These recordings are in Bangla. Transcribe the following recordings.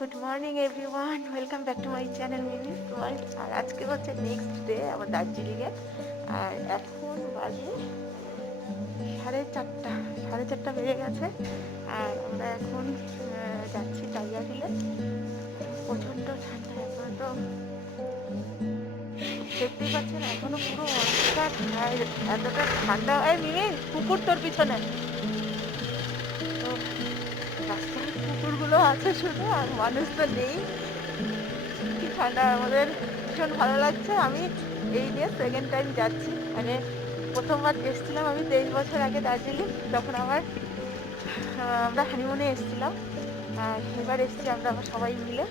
Good morning everyone, welcome back to my channel Memes World. আর আজকে হচ্ছে নেক্সট ডে আমার দার্জিলিংয়ে। আর এখন বাজে 4:30, 4:30 বেজে গেছে। আর আমরা এখন যাচ্ছি টাইগার হিলে। প্রচণ্ড ঠান্ডা, এখন তো দেখতেই পাচ্ছেন এখনো পুরো অন্ধকার। আর এতটা ঠান্ডা। এই মিমি, কুকুর তোর পিছনে। তো রাস্তায় কুকুরগুলো আছে শুধু, আর মানুষ তো নেই। কি ঠান্ডা, আমাদের ভীষণ ভালো লাগছে। আমি এই নিয়ে সেকেন্ড টাইম যাচ্ছি। মানে প্রথমবার এসেছিলাম আমি 23 বছর আগে দার্জিলিং, তখন আমরা হানিমুনে এসেছিলাম। আর এবার এসেছি আমরা আবার সবাই মিলে,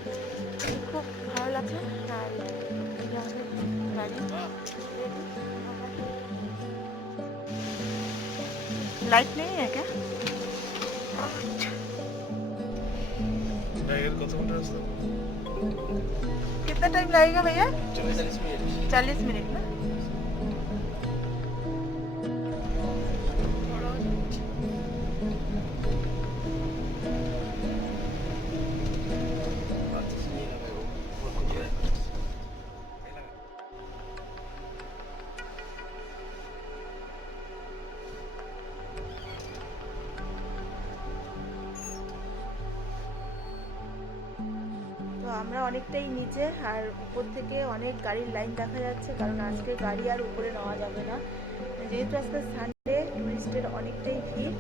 খুব ভালো লাগছে। আর এই যে আমাদের গাড়ি, लाइट नहीं है क्या? कितना टाइम लगेगा भैया? 40 मिनट ना। তো আমরা অনেকটাই নিচে, আর উপর থেকে অনেক গাড়ির লাইন দেখা যাচ্ছে, কারণ আজকে গাড়ি আর উপরে নেওয়া যাবে না, যেহেতু আজকে সানডে, টুরিস্টের অনেকটাই ভিড়।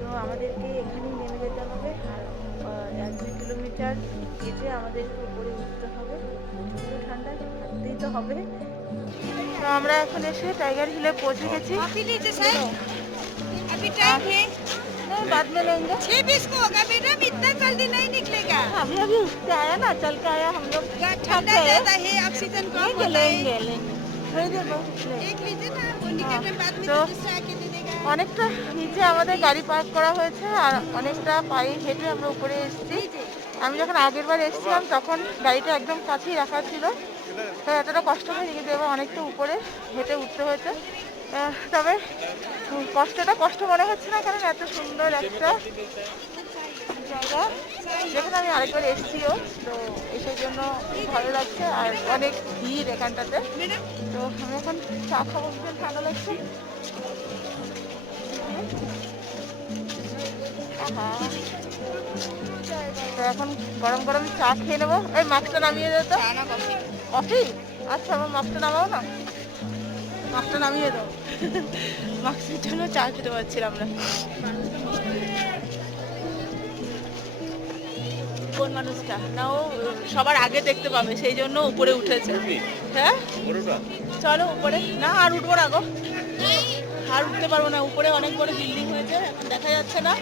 তো আমাদেরকে এখানেই নেমে যেতে হবে। আর 1-2 কিলোমিটার হেঁটে আমাদেরকে উপরে উঠতে হবে। প্রচণ্ড ঠান্ডা, হাঁটতেই তো হবে। তো আমরা এখন এসে টাইগার হিলে পৌঁছে গেছি। बाद में लेंगे। 6:20 को होगा मैडम, इतना जल्दी नहीं निकलेगा। अभी अभी उठ के आया ना, चल के आया हम लोग। ठंडा ज्यादा है, ऑक्सीजन कम होता है। लेंगे लेंगे, एक लीजिए ना, वो निकलने बाद में तो दूसरा आके दे देगा। অনেকটা নিচে আমাদের গাড়ি পার্ক করা হয়েছে, আর অনেকটা পায়ে হেঁটে আমরা উপরে এসেছি। আমি যখন আগের বার এসেছিলাম তখন গাড়িটা একদম কাছেই রাখা ছিল, তো এতটা কষ্ট হয়নি। কিন্তু এবার অনেকটা উপরে হেঁটে উঠতে হয়েছে। তবে কষ্ট মনে হচ্ছে না, কারণ এত সুন্দর একটা জায়গা, যেখানে আমি আরেকবার এসেছিও। তো এসের জন্য খুব ভালো লাগছে। আর অনেক ভিড় এখানটাতে। তো আমি এখন চা খাবো, ভীষণ ঠান্ডা লাগছে। তো এখন গরম গরম চা খেয়ে নেবো। এই মাছটা নামিয়ে দে তো। কফি? আচ্ছা, আমার মাছটা নামাও না, মাছটা নামিয়ে দাও। মাছের জন্য চা খেতে পারছিলাম না। কোন মানুষটা না, ও সবার আগে দেখতে পাবে, সেই জন্য উপরে উঠেছে। হ্যাঁ চলো উপরে। না আর উঠবো না গো, আর উঠতে পারবো না। উপরে অনেক বড় বিল্ডিং হয়েছে, এখন দেখা যাচ্ছে না।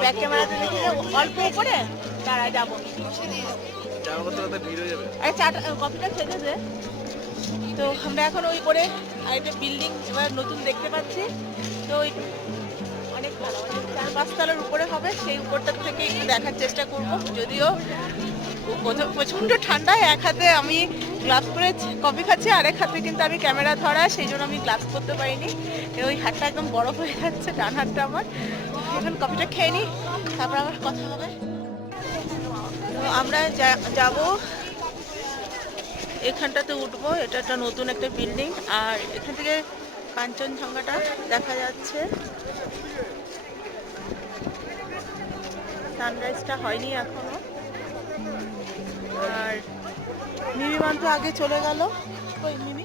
ব্যাক ক্যামেরাতে দেখি যে অল্প উপরে, দাঁড়ায় যাবো। আরে চাটা কফিটা খেতে দে। তো আমরা এখন ওই করে আরেকটা বিল্ডিং এবার নতুন দেখতে পাচ্ছি। তো ওই অনেক ভালো, 4-5 তলার উপরে হবে। সেই উপরটা থেকে একটু দেখার চেষ্টা করব। যদিও প্রচণ্ড ঠান্ডায় এক হাতে আমি গ্লাভস পরে কফি খাচ্ছি, আরেক হাতে কিন্তু আমি ক্যামেরা ধরা, সেই জন্য আমি গ্লাভস করতে পারিনি। ওই হাতটা একদম বরফ হয়ে যাচ্ছে, ডান হাতটা আমার। এখন কফিটা খেয়ে নিই, তারপর আবার কথা হবে। তো আমরা যাব, এখানটাতে উঠবো। এটা একটা নতুন একটা বিল্ডিং, আর এখান থেকে কাঞ্চনজঙ্ঘাটা দেখা যাচ্ছে। সানরাইজটা হয়নি এখনো। আর মিমি মান তো আগে চলে গেল। ওই মিমি,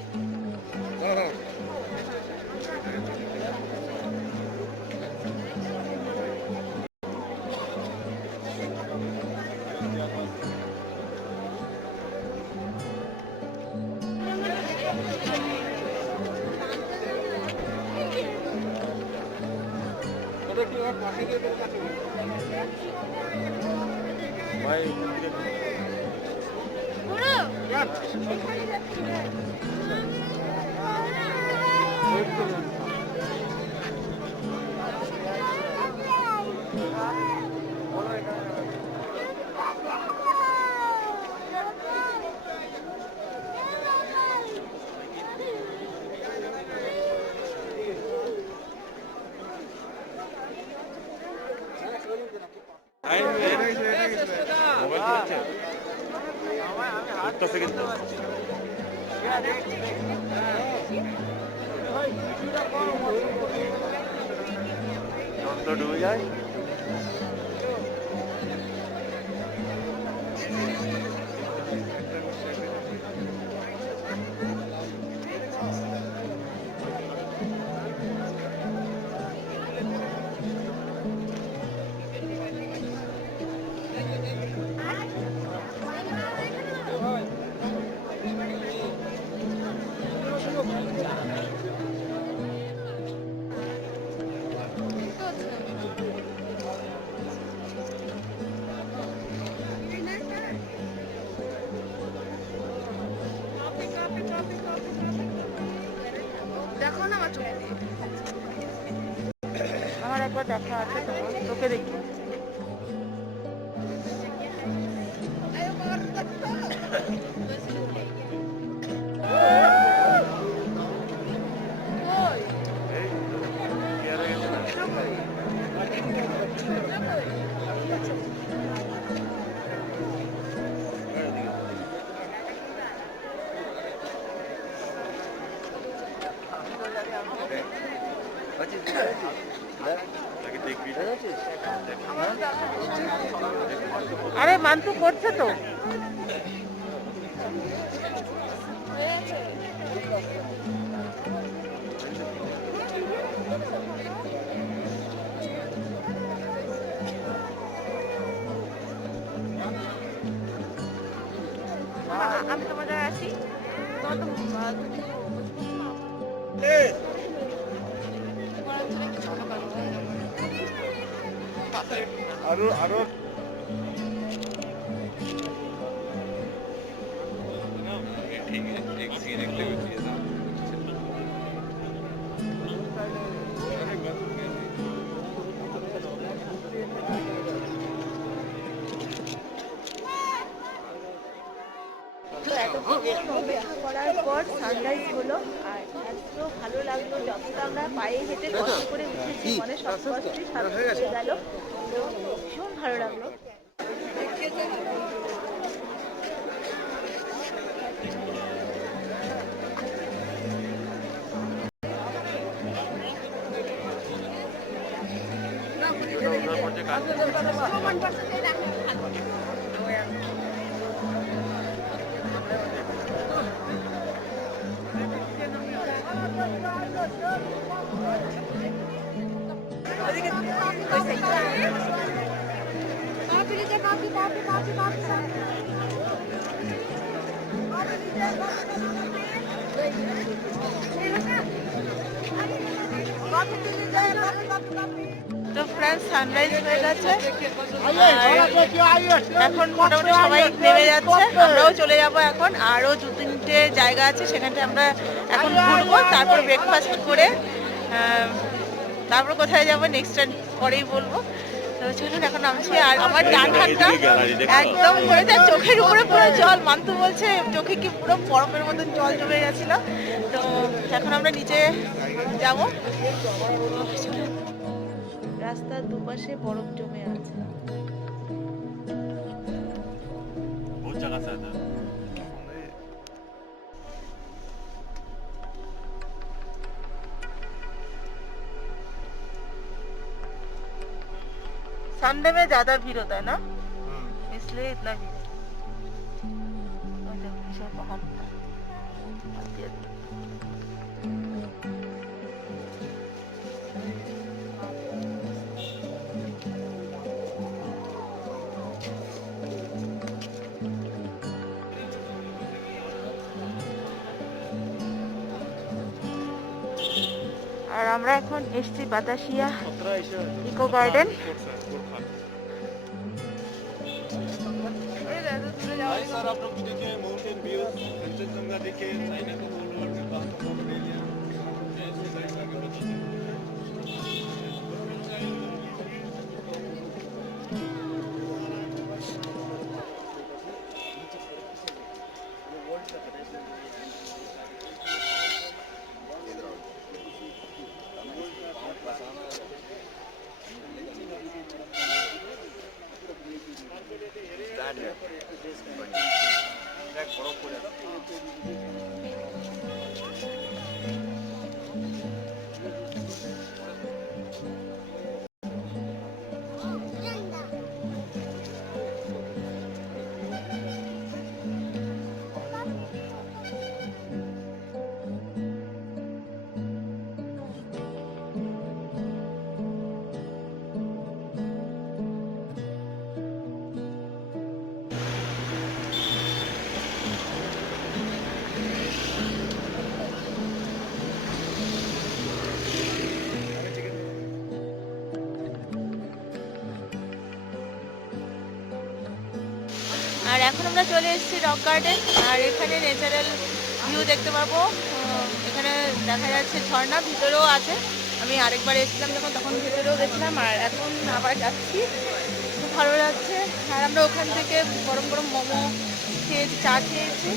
ঘুরতেছে কিন্তু চন্দ্র ডুবে যায়। দেখো না আমার চোখে দিয়ে। আমার একবার দেখা আছে তোমার, তোকে দেখি। এই চেয়ারে গেছে না। তাকে দেখবি না? আরে মান্তু করছে তো। আমি তোমার জায়গায় আছি। তোমার তো আরো আরো ठीक है एक सीन एक लेवल दिया था করার পর সানরাইজ হলো আর এত ভালো লাগলো, যতটা আমরা পায়ে হেঁটে কষ্ট করে উঠেছি মানে সব কষ্টই সার্থক হয়ে গেল। তো ভীষণ ভালো লাগলো। তো ফ্রেন্ডস সানরাইজ হয়ে গেছে, এখন মোটামুটি সবাই নেমে যাচ্ছে, আমরাও চলে যাব। এখন আরও 2-3টে জায়গা আছে, সেখানে আমরা এখন ঘুরবো, তারপর ব্রেকফাস্ট করে তারপর কোথায় যাবো নেক্সট টাইম পরেই বলবো। তো চলুন এখন নামছি। আর আমার ডান হাতটা একদম হয়ে যায়, চোখের উপরে পুরো জল। মান্তু বলছে চোখে কি পুরো বরফের মতন জল জমে গেছিল। তো এখন আমরা নিচে যাব। রাস্তার দুপাশে বরফ জমে আছে। बहुत जगह से आता है संडे में ज्यादा भीड़ होता है ना, इसलिए इतना भीड़ है। और जब विशाल पहाड़ होता है, আর আমরা এখন এসছি বাতাসিয়া ইকো গার্ডেন। सर आप लोग देखिए माउंटेन व्यू कंचनजंगा देखिए चाइना का बोलवर में बात को ले लिया ऐसे गाइड करके बताते हैं দেখ বরফ পড়ে আছে। আর এখন আমরা চলে এসেছি রক গার্ডেন, আর এখানে ন্যাচারাল ভিউ দেখতে পাবো। এখানে দেখা যাচ্ছে ঝর্ণা, ভিতরেও আছে। আমি আরেকবার এসেছিলাম যখন, তখন ভিতরেও গেছিলাম, আর এখন আবার যাচ্ছি। খুব ভালো লাগছে। আর আমরা ওখান থেকে গরম গরম মোমো খেয়েছি, চা খেয়েছি।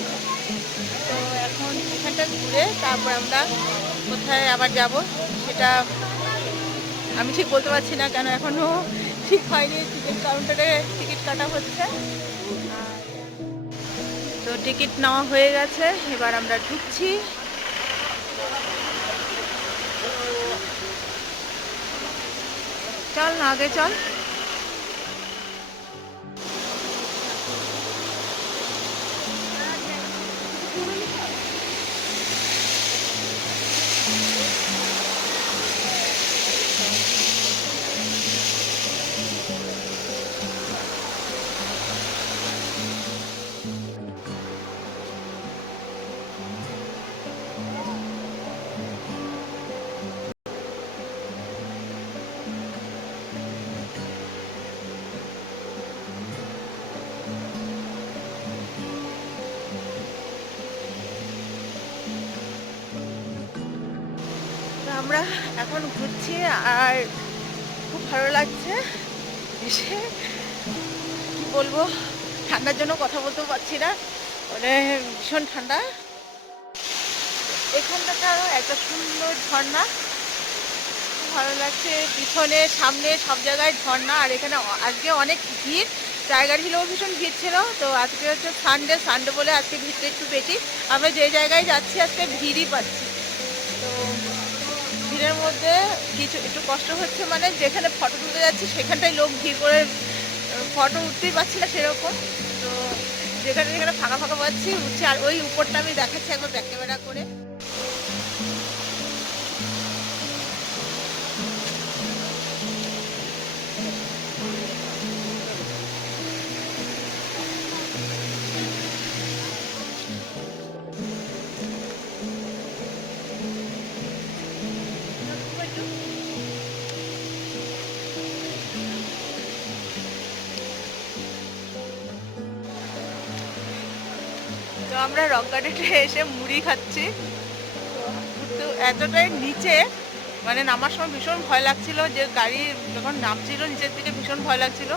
তো এখন এখানটা ঘুরে তারপর আমরা কোথায় আবার যাব সেটা আমি ঠিক বলতে পারছি না, কেন এখনও ঠিক হয়নি। টিকিট কাউন্টারে টিকিট কাটা হচ্ছে। তো টিকিট নেওয়া হয়ে গেছে, এবার আমরা ঢুকছি। চল না, আগে চল। আমরা এখন ঘুরছি, আর খুব ভালো লাগছে এসে। কি বলবো, ঠান্ডার জন্য কথা বলতেও পারছি না, মানে ভীষণ ঠান্ডা। এখানটাতে আরো একটা সুন্দর ঝর্ণা, খুব ভালো লাগছে। পিছনে সামনে সব জায়গায় ঝর্ণা। আর এখানে আজকে অনেক ভিড়, জায়গার ছিল ভীষণ ভিড় ছিল। তো আজকে হচ্ছে সানডে বলে আজকে ভিড়টা একটু বেশি। আমরা যে জায়গায় যাচ্ছি আজকে ভিড়ই পাচ্ছি। তো ভিড়ের মধ্যে কিছু একটু কষ্ট হচ্ছে, মানে যেখানে ফটো তুলতে যাচ্ছি সেখানটায় লোক ভিড় করে ফটো উঠতেই পারছি না সেরকম। তো যেখানে যেখানে ফাঁকা ফাঁকা পাচ্ছি উঠছি। আর ওই উপরটা আমি দেখাচ্ছি একবার ব্যাক ক্যামেরা করে। তো আমরা রক গার্ডেনে এসে মুড়ি খাচ্ছি। তো এতটাই নিচে, মানে নামার সময় ভীষণ ভয় লাগছিল, যে গাড়ি যখন নামছিল নিচের দিকে ভীষণ ভয় লাগছিল।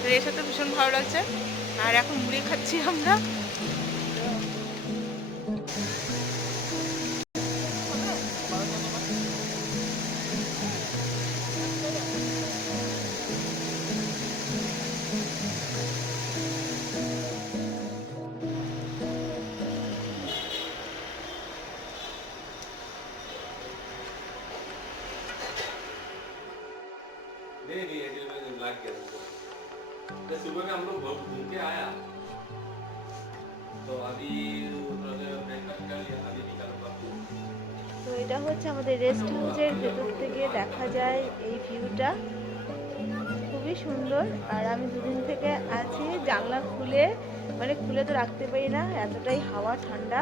তো এসে তো ভীষণ ভালো লাগছে। আর এখন মুড়ি খাচ্ছি আমরা। नहीं एडिल में लग गया हमको। जब सुबह में हम लोग घूम के आया, तो अभी ब्रेकफास्ट कर लिया, अभी निकल पड़ा। তো এটা হচ্ছে আমাদের রেস্ট হাউসের ভেতর থেকে দেখা যায় এই ভিউটা, খুবই সুন্দর। আর আমি দুদিন থেকে আছি, জানলা খুলে, মানে খুলে তো রাখতে পারি না, এতটাই হাওয়া ঠান্ডা।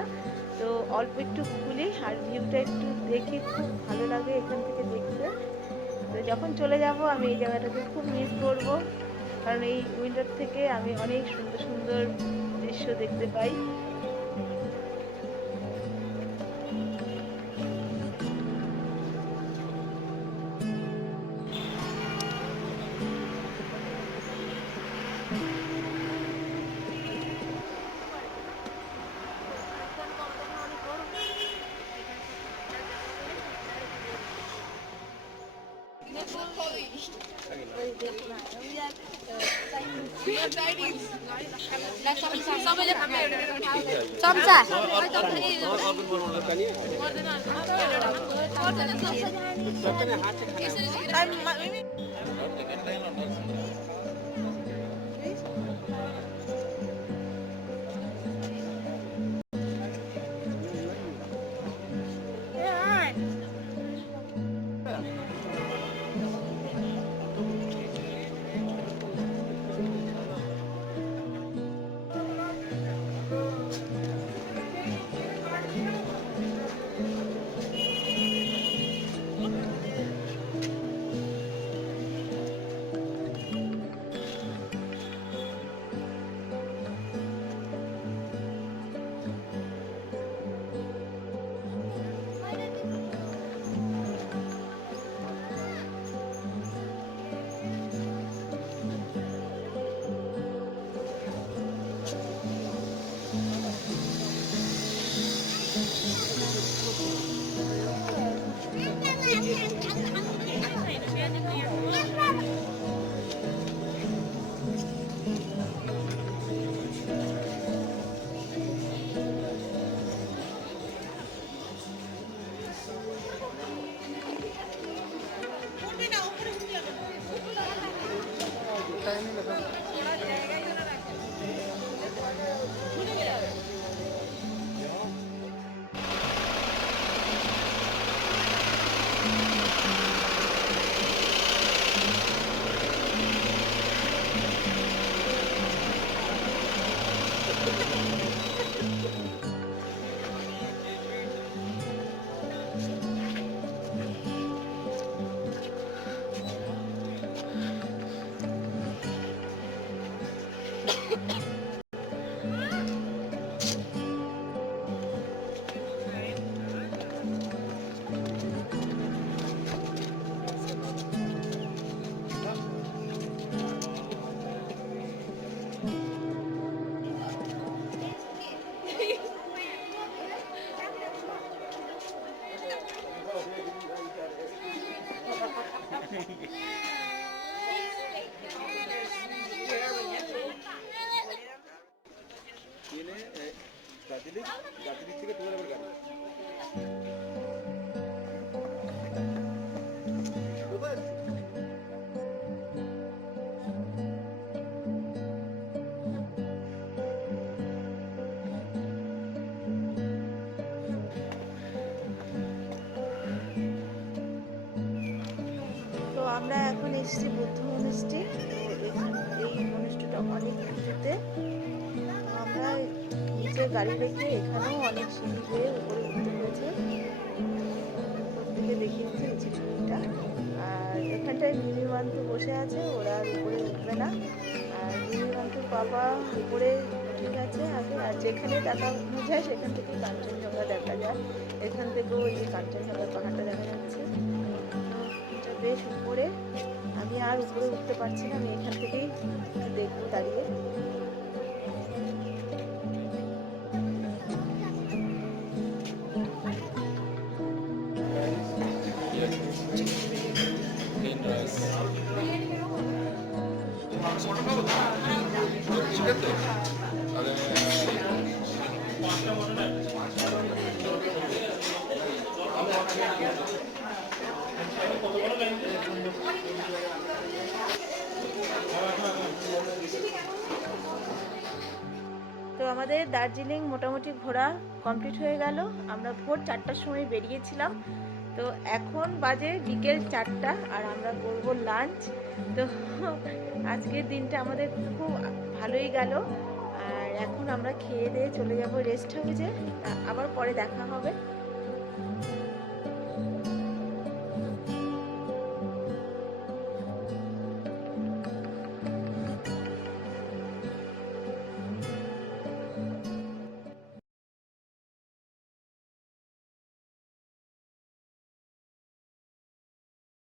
তো অল্প একটু খুলি আর ভিউটা একটু দেখি, খুব ভালো লাগে এখান থেকে দেখতে। তো যখন চলে যাব আমি এই জায়গাটাকে খুব মিস করব, কারণ এই উইন্ডোর থেকে আমি অনেক সুন্দর সুন্দর দৃশ্য দেখতে পাই। चम्चा আমরা এখন এসেছি বুদ্ধ মনস্ট্রি। তো এই মনস্ট্রিটা অনেক উঁচুতে। আমরা নিচে গাড়ি রেখে এখানেও অনেক সিঁড়ি হয়ে উপরে উঠতে হয়েছে। উপর থেকে দেখিয়েছি নিচে ছবিটা। আর এখানটায় মিনিমান্তু বসে আছে, ওরা আর উপরে উঠবে না। আর মিনিমান্তুর বাবা উপরে ঠিক আছে আগে। আর যেখানে দেখানো যায় সেখান থেকে কাঞ্চনজঙ্ঘা দেখা যায়। এখান থেকেও ওই যে কাঞ্চনজঙ্ঘার পাহাড়টা দেখা যাচ্ছে। বেশ উপরে, আমি আর উপরে উঠতে পারছি না। আমি এখান থেকেই দেখবো দাঁড়িয়ে। তো আমাদের দার্জিলিং মোটামুটি ঘোরা কমপ্লিট হয়ে গেল। আমরা ভোর 4টার সময় বেরিয়েছিলাম। তো এখন বাজে বিকেল 4টা আর আমরা করব লাঞ্চ। তো আজকের দিনটা আমাদের খুব ভালোই গেল। আর এখন আমরা খেয়ে দিয়ে চলে যাব রেস্ট হাউসে। আবার পরে দেখা হবে।